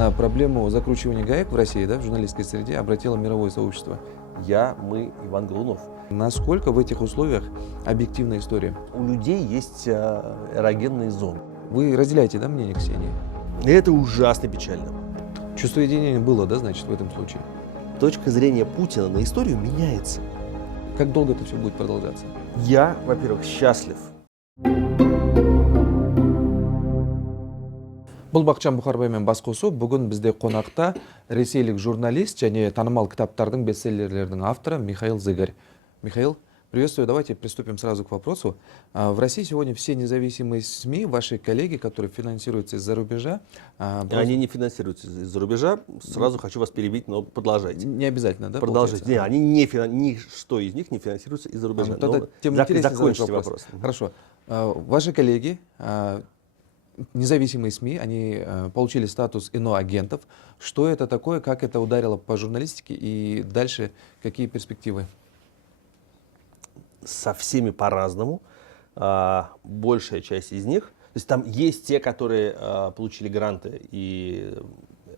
На проблему закручивания гаек в России, да, в журналистской среде обратило мировое сообщество. Мы, Иван Голунов. Насколько в этих условиях объективная история? У людей есть эрогенные зоны. Вы разделяете, да, мнение Ксении? И это ужасно печально. Чувство единения было, да, значит, в этом случае? Точка зрения Путина на историю меняется. Как долго это все будет продолжаться? Я, во-первых, счастлив. Бұл Бақытжан Бұхарбаймен бас қосу. Бүгін бізде қонақта ресейлік журналист және танымал кітаптардың бестселлерлердің авторы Михаил Зыгарь. Михаил, приветствую. Давайте приступим сразу к вопросу. В России сегодня все независимые СМИ, ваши коллеги, которые финансируются из-за рубежа... Они не финансируются из-за рубежа. Сразу хочу вас перебить, но продолжайте. Не обязательно, да? Продолжайте. Ничто из них не финансируется из-за рубежа. Тогда тем интереснее закончите вопрос. Хорошо. Ваши коллеги, независимые СМИ, они получили статус иноагентов. Что это такое, как это ударило по журналистике и дальше какие перспективы? Со всеми по-разному. Большая часть из них, то есть там есть те, которые получили гранты и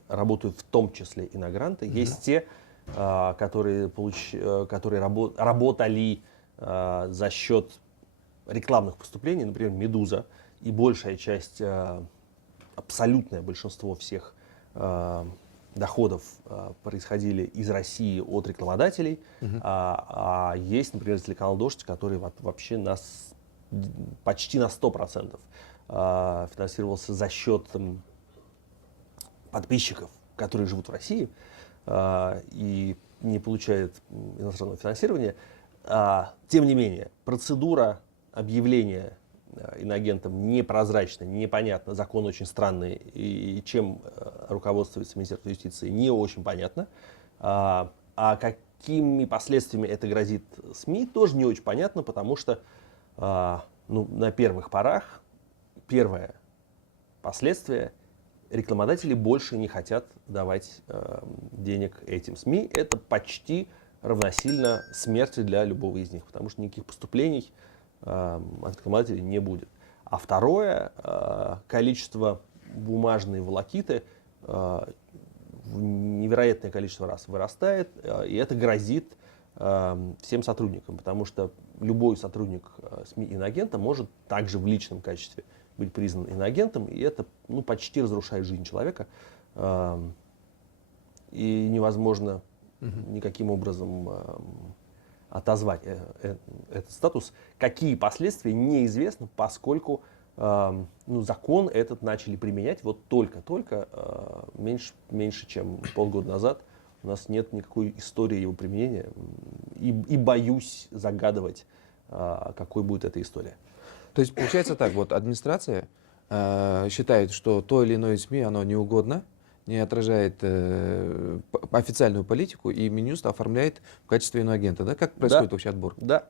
работают в том числе и на гранты, есть те, которые работали за счет рекламных поступлений, например, «Медуза», и большая часть, абсолютное большинство всех доходов происходили из России от рекламодателей, а есть, например, телеканал «Дождь», который вообще почти на 100% финансировался за счет подписчиков, которые живут в России и не получают иностранного финансирования. Тем не менее, процедура объявления иноагентом непрозрачно, непонятно, закон очень странный, и чем руководствуется Министерство юстиции, не очень понятно. А какими последствиями это грозит СМИ, тоже не очень понятно, потому что на первых порах первое последствие: рекламодатели больше не хотят давать денег этим СМИ. Это почти равносильно смерти для любого из них, потому что никаких поступлений от рекламодателей не будет. А второе, количество бумажной волокиты в невероятное количество раз вырастает, и это грозит всем сотрудникам, потому что любой сотрудник СМИ иноагента может также в личном качестве быть признан иноагентом, и это почти разрушает жизнь человека, и невозможно никаким образом отозвать этот статус. Какие последствия, неизвестно, поскольку закон этот начали применять вот только-только, меньше чем полгода назад. У нас нет никакой истории его применения, и боюсь загадывать, какой будет эта история. То есть получается так, вот администрация считает, что то или иное СМИ, оно неугодно, не отражает официальную политику, и Минюст оформляет в качестве иноагента. Да? Как происходит вообще отбор? Да.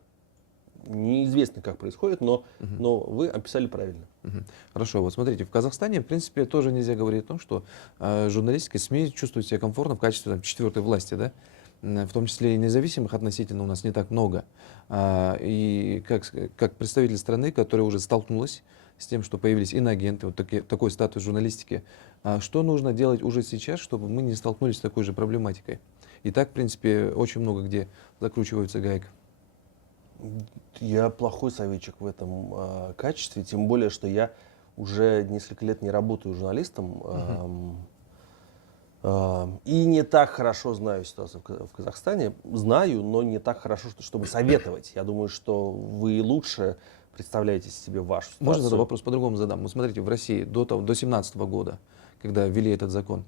Неизвестно, как происходит, но вы описали правильно. Хорошо. Вот смотрите, в Казахстане, в принципе, тоже нельзя говорить о том, что журналистика, СМИ чувствуют себя комфортно в качестве четвертой власти, да? В том числе и независимых относительно у нас не так много. И как представитель страны, которая уже столкнулась с тем, что появились иноагенты, вот такой статус журналистики, что нужно делать уже сейчас, чтобы мы не столкнулись с такой же проблематикой? И так, в принципе, очень много где закручиваются гайка. Я плохой советчик в этом качестве, тем более, что я уже несколько лет не работаю журналистом, и не так хорошо знаю ситуацию в Казахстане. Знаю, но не так хорошо, чтобы советовать. Я думаю, что вы лучше представляете себе вашу ситуацию. Можно задать вопрос по-другому задам? Вот смотрите, в России до 2017 года, когда ввели этот закон,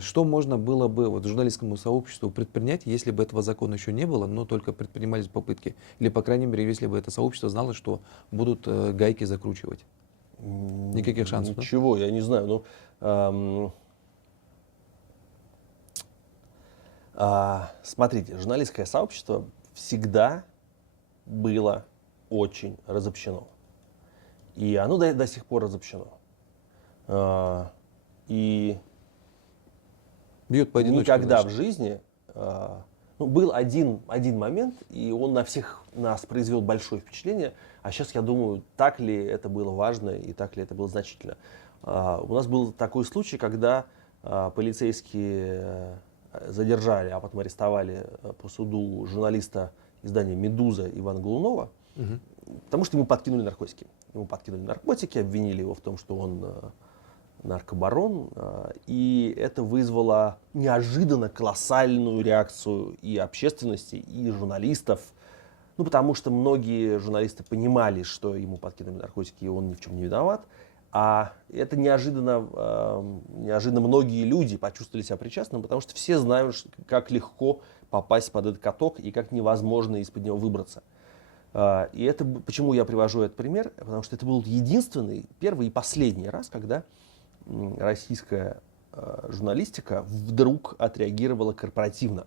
что можно было бы журналистскому сообществу предпринять, если бы этого закона еще не было, но только предпринимались попытки? Или, по крайней мере, если бы это сообщество знало, что будут гайки закручивать? Никаких шансов? Ничего, да? Я не знаю. Смотрите, журналистское сообщество всегда было очень разобщено. И оно до сих пор разобщено. И бьет поодиночке, никогда значит. в жизни был один момент, и он на всех нас произвел большое впечатление. А сейчас я думаю, так ли это было важно и так ли это было значительно. У нас был такой случай, когда полицейские задержали, а потом арестовали по суду журналиста издания «Медуза» Ивана Голунова, потому что ему подкинули наркотики. Ему подкинули наркотики, обвинили его в том, что он наркобарон, и это вызвало неожиданно колоссальную реакцию и общественности, и журналистов, ну, потому что многие журналисты понимали, что ему подкинули наркотики, и он ни в чем не виноват, а это неожиданно многие люди почувствовали себя причастными, потому что все знают, как легко попасть под этот каток и как невозможно из-под него выбраться. И это, почему я привожу этот пример, потому что это был единственный, первый и последний раз, когда российская журналистика вдруг отреагировала корпоративно.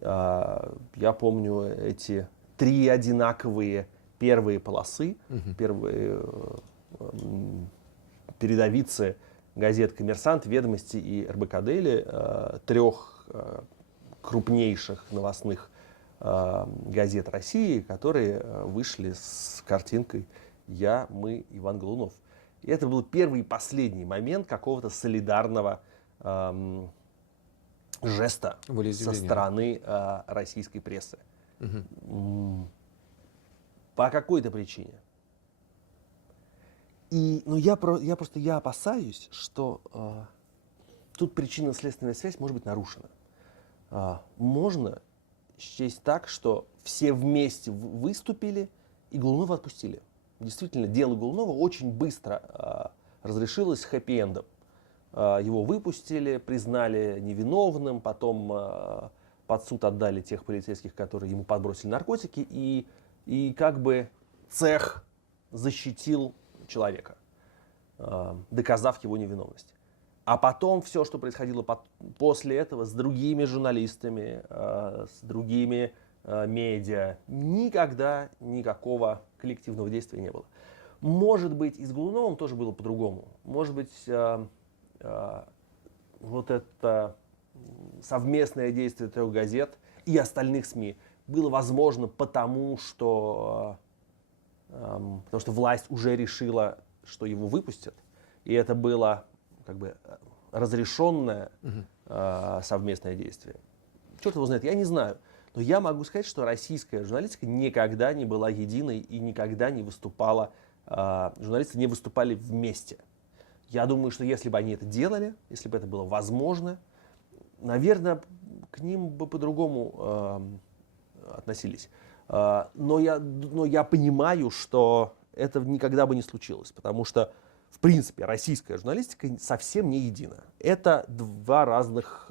Я помню эти 3 одинаковые первые полосы, первые передовицы газет «Коммерсант», «Ведомости» и РБК «Дейли», 3 крупнейших новостных газет России, которые вышли с картинкой «Я, мы, Иван Голунов». И это был первый и последний момент какого-то солидарного жеста со стороны российской прессы. По какой-то причине. Я опасаюсь, что тут причинно-следственная связь может быть нарушена. Можно счесть так, что все вместе выступили и Голунова отпустили. Действительно, дело Голунова очень быстро разрешилось хэппи-эндом. Его выпустили, признали невиновным, потом под суд отдали тех полицейских, которые ему подбросили наркотики, и как бы цех защитил человека, доказав его невиновность. А потом все, что происходило после этого с другими журналистами, с другими медиа, никогда никакого коллективного действия не было. Может быть, и с Голуновым тоже было по-другому. Может быть, вот это совместное действие 3 газет и остальных СМИ было возможно потому, что власть уже решила, что его выпустят. И это было как бы разрешенное совместное действие. Черт его знает, я не знаю. Но я могу сказать, что российская журналистика никогда не была единой и никогда не выступала, журналисты не выступали вместе. Я думаю, что если бы они это делали, если бы это было возможно, наверное, к ним бы по-другому относились. Но я понимаю, что это никогда бы не случилось, потому что, в принципе, российская журналистика совсем не едина. Это 2 разных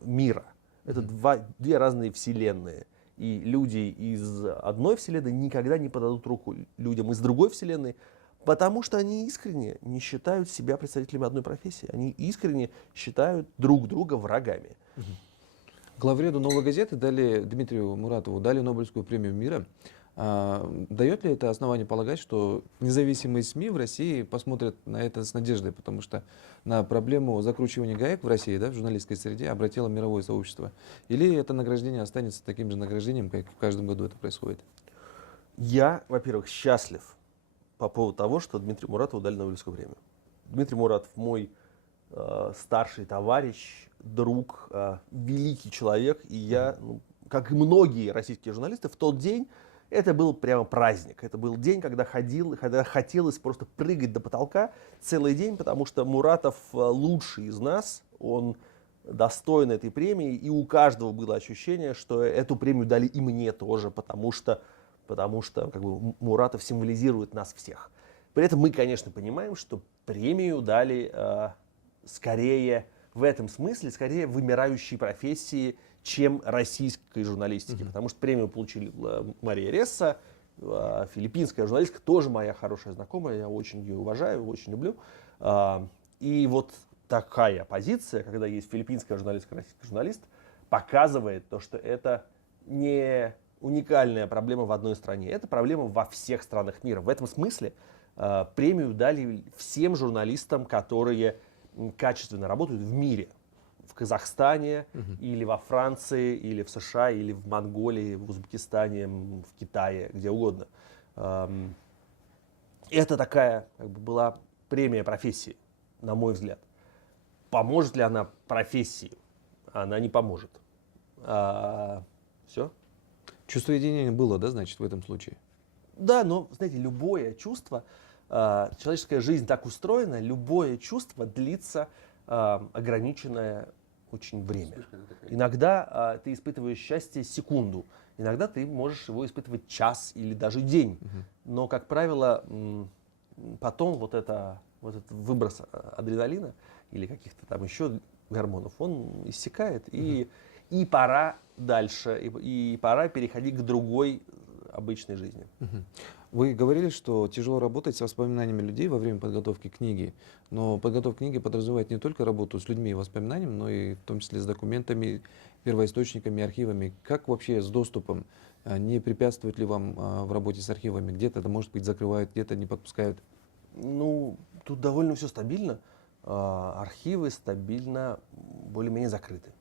мира. Это 2 разные вселенные. И люди из одной вселенной никогда не подадут руку людям из другой вселенной, потому что они искренне не считают себя представителями одной профессии. Они искренне считают друг друга врагами. Главреду «Новой газеты» Дмитрию Муратову дали Нобелевскую премию мира. Дает ли это основание полагать, что независимые СМИ в России посмотрят на это с надеждой, потому что на проблему закручивания гаек в России, в журналистской среде обратило мировое сообщество? Или это награждение останется таким же награждением, как в каждом году это происходит? Я, во-первых, счастлив по поводу того, что Дмитрию Муратову дали Нобелевскую премию. Дмитрий Муратов мой старший товарищ, друг, великий человек, и я, как и многие российские журналисты, в тот день это был прямо праздник. Это был день, когда хотелось просто прыгать до потолка целый день, потому что Муратов лучший из нас, он достоин этой премии, и у каждого было ощущение, что эту премию дали и мне тоже, потому что как бы, Муратов символизирует нас всех. При этом мы, конечно, понимаем, что премию дали скорее в этом смысле, скорее вымирающей профессии, чем российской журналистики. Потому что премию получили Мария Ресса, филиппинская журналистка, тоже моя хорошая знакомая, я очень ее уважаю, очень люблю. И вот такая позиция, когда есть филиппинская журналистка, российский журналист, показывает то, что это не уникальная проблема в одной стране, это проблема во всех странах мира. В этом смысле премию дали всем журналистам, которые качественно работают в мире. В Казахстане, или во Франции, или в США, или в Монголии, в Узбекистане, в Китае, где угодно. Это такая как бы, была премия профессии, на мой взгляд. Поможет ли она профессии? Она не поможет. Все. Чувство единения было, да, значит, в этом случае? Да, но, знаете, любое чувство, человеческая жизнь так устроена, любое чувство длится ограниченное очень время. Иногда ты испытываешь счастье секунду, иногда ты можешь его испытывать час или даже день. Но, как правило, потом вот этот выброс адреналина или каких-то там еще гормонов, он иссякает, и пора дальше, и пора переходить к другой обычной жизни. Вы говорили, что тяжело работать с воспоминаниями людей во время подготовки книги, но подготовка книги подразумевает не только работу с людьми и воспоминаниями, но и в том числе с документами, первоисточниками, архивами. Как вообще с доступом? Не препятствует ли вам в работе с архивами? Где-то это, может быть, закрывают, где-то не подпускают? Ну, тут довольно все стабильно. Архивы стабильно более-менее закрыты.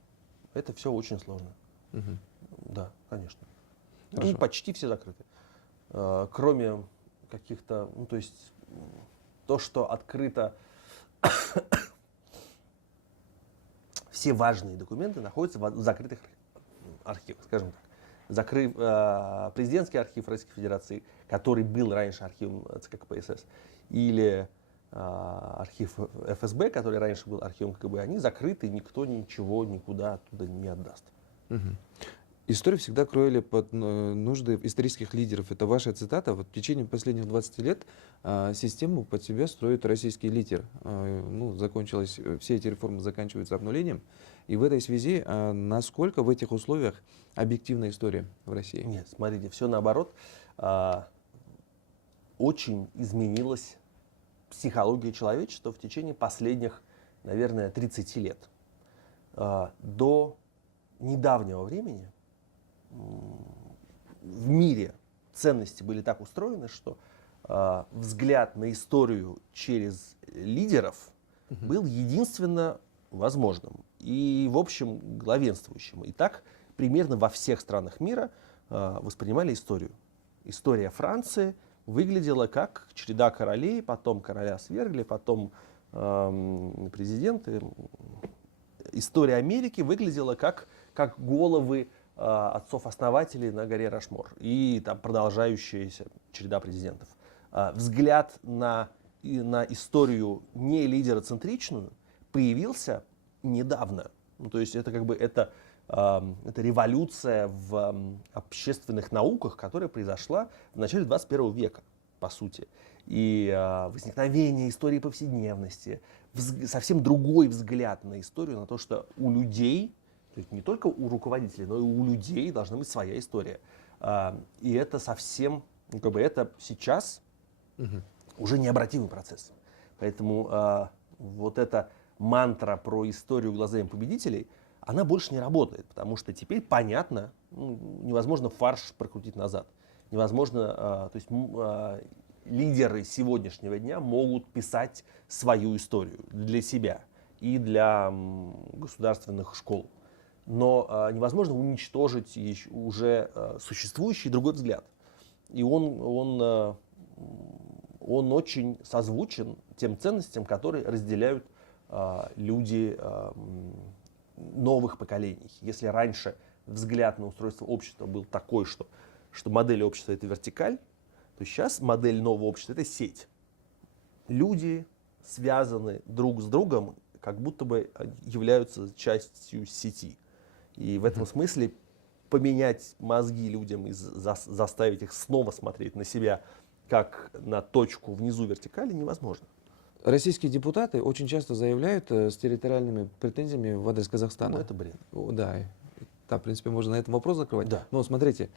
Это все очень сложно. Да, конечно. Хорошо. Ну, почти все закрыты. Кроме каких-то, ну, то есть то, что открыто, все важные документы находятся в закрытых архивах, скажем так. Президентский архив Российской Федерации, который был раньше архивом ЦК КПСС, или архив ФСБ, который раньше был архивом КГБ, они закрыты, никто ничего никуда оттуда не отдаст. Историю всегда кроили под нужды исторических лидеров. Это ваша цитата. Вот в течение последних 20 лет систему под себя строит российский лидер. Закончилось, все эти реформы заканчиваются обнулением. И в этой связи, насколько в этих условиях объективна история в России? Нет, смотрите, все наоборот. Очень изменилась психология человечества в течение последних, наверное, 30 лет. До недавнего времени в мире ценности были так устроены, что взгляд на историю через лидеров был единственно возможным и, в общем, главенствующим. И так примерно во всех странах мира воспринимали историю. История Франции выглядела как череда королей, потом короля свергли, потом президенты. История Америки выглядела как головы отцов-основателей на горе Рашмор и там продолжающаяся череда президентов. Взгляд на историю не лидероцентричную появился недавно. Ну, то есть это это революция в общественных науках, которая произошла в начале 21 века, по сути. И возникновение истории повседневности, совсем другой взгляд на историю, на то, что у людей, то есть не только у руководителей, но и у людей должна быть своя история. И это совсем, это сейчас уже необратимый процесс. Поэтому вот эта мантра про историю глазами победителей, она больше не работает, потому что теперь понятно, невозможно фарш прокрутить назад. Невозможно, то есть лидеры сегодняшнего дня могут писать свою историю для себя и для государственных школ. Но невозможно уничтожить уже существующий другой взгляд. И он очень созвучен тем ценностям, которые разделяют люди новых поколений. Если раньше взгляд на устройство общества был такой, что модель общества — это вертикаль, то сейчас модель нового общества — это сеть. Люди связаны друг с другом, как будто бы являются частью сети. И в этом смысле поменять мозги людям и заставить их снова смотреть на себя как на точку внизу вертикали невозможно. Российские депутаты очень часто заявляют с территориальными претензиями в адрес Казахстана. Ну, это бред. Да, в принципе, можно на этом вопрос закрывать. Да. Но смотрите,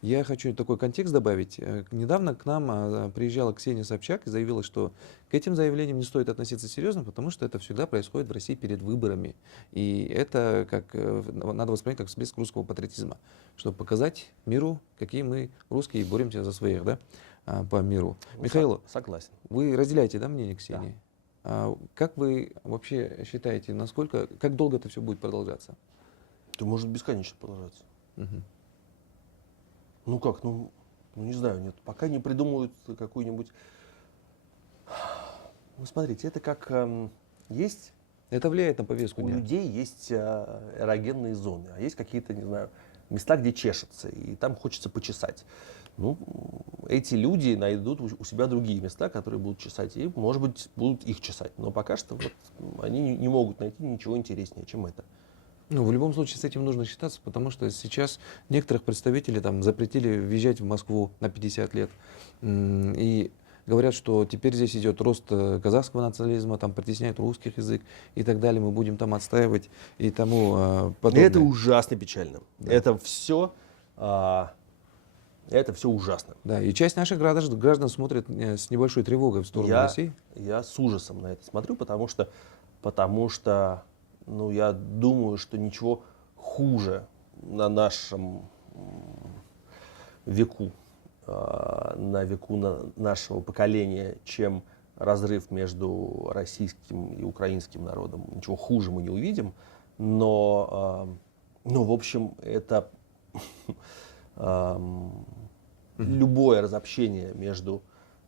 я хочу такой контекст добавить. Недавно к нам приезжала Ксения Собчак и заявила, что к этим заявлениям не стоит относиться серьезно, потому что это всегда происходит в России перед выборами. И это надо воспринять как всплеск русского патриотизма, чтобы показать миру, какие мы русские, боремся за своих, да, по миру. Михаил, согласен. Вы разделяете, да, мнение Ксении? Да. Как вы вообще считаете, как долго это все будет продолжаться? Это может бесконечно продолжаться. Угу. Не знаю, нет, пока не придумают какую-нибудь... Ну, смотрите, это как есть Это влияет на повестку У дня. людей есть эрогенные зоны, а есть какие-то, не знаю, места, где чешется, и там хочется почесать. Ну, эти люди найдут у себя другие места, которые будут чесать, и, может быть, будут их чесать. Но пока что вот, они не могут найти ничего интереснее, чем это. Ну, в любом случае с этим нужно считаться, потому что сейчас некоторых представителей там запретили въезжать в Москву на 50 лет. И говорят, что теперь здесь идет рост казахского национализма, там притесняют русский язык и так далее. Мы будем там отстаивать и тому подобное. Это ужасно печально. Да. Это все ужасно. Да, и часть наших граждан смотрит с небольшой тревогой в сторону России. Я с ужасом на это смотрю, потому что ну, я думаю, что ничего хуже на нашем веку, на веку нашего поколения, чем разрыв между российским и украинским народом. Ничего хуже мы не увидим, но в общем, это любое разобщение между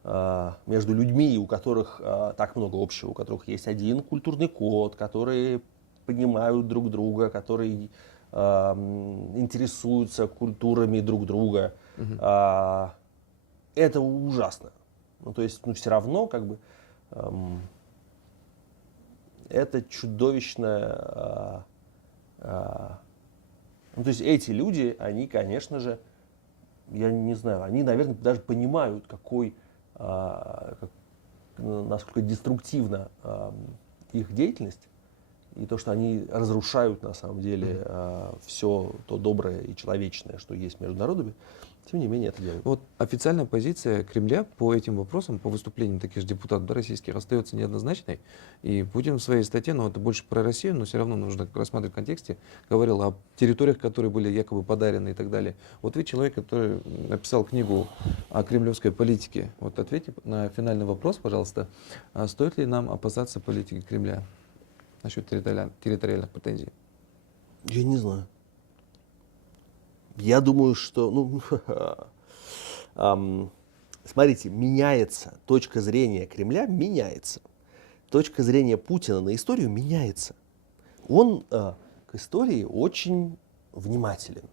людьми, у которых так много общего, у которых есть один культурный код, которые понимают друг друга, которые интересуются культурами друг друга. Это ужасно. Ну, то есть, все равно, как бы, это чудовищное. Ну, то есть, эти люди, они, конечно же, я не знаю, они, наверное, даже понимают, насколько деструктивна их деятельность, и то, что они разрушают, на самом деле, все то доброе и человечное, что есть между народами, тем не менее это делают. Вот официальная позиция Кремля по этим вопросам, по выступлениям таких же депутатов российских, остается неоднозначной. И Путин в своей статье, это больше про Россию, но все равно нужно рассматривать в контексте, говорил о территориях, которые были якобы подарены и так далее. Вот вы человек, который написал книгу о кремлевской политике. Вот ответьте на финальный вопрос, пожалуйста. Стоит ли нам опасаться политики Кремля насчет территориальных претензий? Я не знаю. Я думаю, что, смотрите, меняется точка зрения Кремля, меняется. Точка зрения Путина на историю меняется. Он к истории очень внимателен.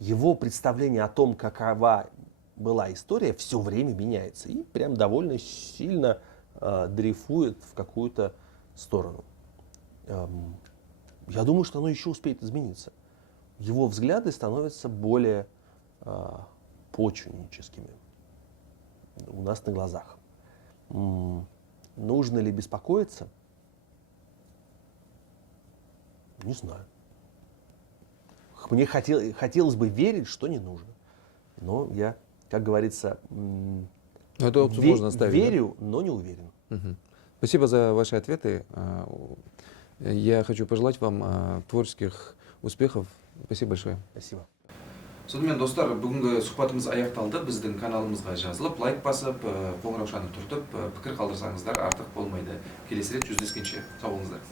Его представление о том, какова была история, все время меняется. И прям довольно сильно дрейфует в какую-то сторону. Я думаю, что оно еще успеет измениться. Его взгляды становятся более почвенническими у нас на глазах. Нужно ли беспокоиться? Не знаю. Мне хотелось бы верить, что не нужно. Но я, как говорится, Эту опцию можно оставить, верю, но не уверен. Угу. Спасибо за ваши ответы. Я хочу пожелать вам творческих успехов. Спасибо большое. Спасибо. Сонымен достар, бүгінгі сұхбатымыз аяқталды. Біздің каналымызға жазылып, лайк басып, қоңыраушаны түртіп, пікір қалдырсаңыздар артық болмайды. Келесі рет жүздескенше сау болыңыздар.